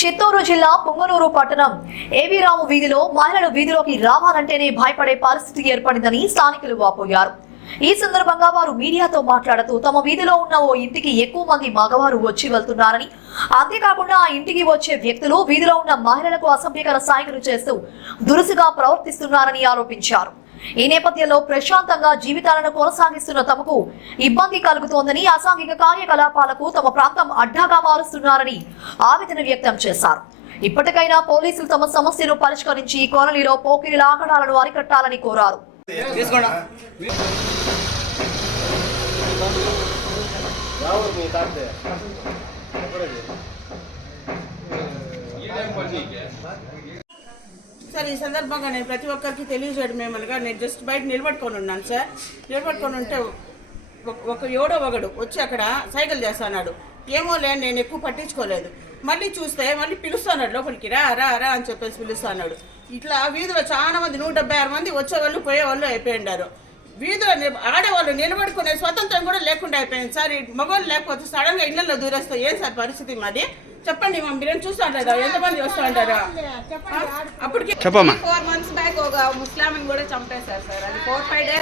చిత్తూరు జిల్లా పుంగనూరు పట్టణం ఏవి రాము వీధిలో మహిళలు వీధిలోకి రావాలంటేనే భయపడే పరిస్థితి ఏర్పడిందని స్థానికులు వాపోయారు. ఈ సందర్భంగా వారు మీడియాతో మాట్లాడుతూ తమ వీధిలో ఉన్న ఓ ఇంటికి ఎక్కువ మంది మగవారు వచ్చి వెళ్తున్నారని, అంతేకాకుండా ఆ ఇంటికి వచ్చే వ్యక్తులు వీధిలో ఉన్న మహిళలకు అసభ్యకర సాయకులు చేస్తూ దురుసుగా ప్రవర్తిస్తున్నారని ఆరోపించారు. ఈ నేపథ్యంలో ప్రశాంతంగా జీవితాలను కొనసాగిస్తున్న తమకు ఇబ్బంది కలుగుతోందని, అసాంఘిక కార్యకలాపాలకు తమ ప్రాంతం అడ్డాగా మారుస్తున్నారని ఆవేదన వ్యక్తం చేశారు. ఇప్పటికైనా పోలీసులు తమ సమస్యను పరిష్కరించి కాలనీలో పోకిరి ఆగడాలను అరికట్టాలని కోరారు. సార్, ఈ సందర్భంగా నేను ప్రతి ఒక్కరికి తెలియజేయడం ఏమనగా, నేను జస్ట్ బయట నిలబడుకొని ఉన్నాను సార్. నిలబడుకొని ఉంటే ఒకడు వచ్చి అక్కడ సైకిల్ చేస్తున్నాడు. ఏమోలే, నేను ఎక్కువ పట్టించుకోలేదు. మళ్ళీ చూస్తే మళ్ళీ పిలుస్తున్నాడు లోపలికి, రా రా రా అని చెప్పేసి పిలుస్తున్నాడు. ఇట్లా వీధిలో చాలా మంది 176 మంది వచ్చేవాళ్ళు పోయేవాళ్ళు అయిపోయిండారు. వీధిలో ఆడవాళ్ళు నిలబడుకునే స్వతంత్రం కూడా లేకుండా అయిపోయింది సార్. మగవాళ్ళు లేకపోతే సడన్గా ఇళ్లలో దూరేస్తే ఏం సార్ పరిస్థితి మాది? చెప్పండి, మీరేం చూస్తూ ఉంటారా? ఎంతమంది వస్తూ ఉంటారా? అప్పటికి 4 months బ్యాక్ ఒక ముస్లాం కూడా చంపేశారు సార్. అది 4-5 days